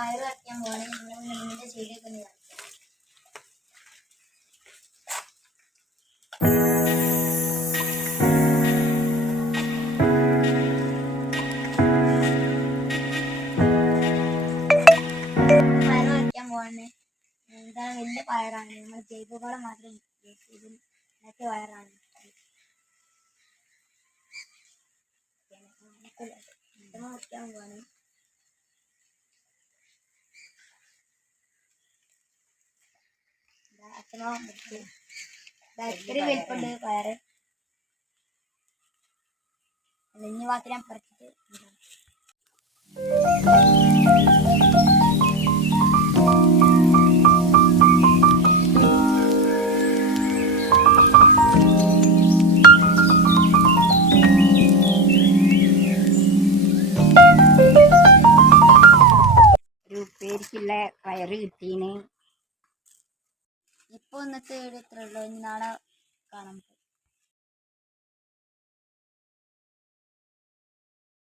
പയറ് കത്തിക്കാൻ പോകണേ. നമ്മൾ നെല്ലിന്റെ ചെടിയൊക്കെ ഒന്ന് കാണിക്കാം. പയറ് കത്തിക്കാൻ പോകണേ. എന്താണ് വലിയ പയറാണ്. നമ്മൾ ജൈവവളം മാത്രം യൂസ് ചെയ്ത് മറ്റേ പയറാണ്. വയ്ക്കാൻ പോവാണ്. അച്ഛനോ ഇത്തിരി വലിപ്പുണ്ട് പയറ്. ഇനി മാത്രം ഞാൻ പറിച്ചിട്ട് പേരിക്കുള്ള പയറ് കിട്ടീന്. ഇപ്പൊ ഇന്നത്തെ വീഡിയോ ഇത്രേ ഉള്ളൂ. ഇനി നാളെ കാണാം.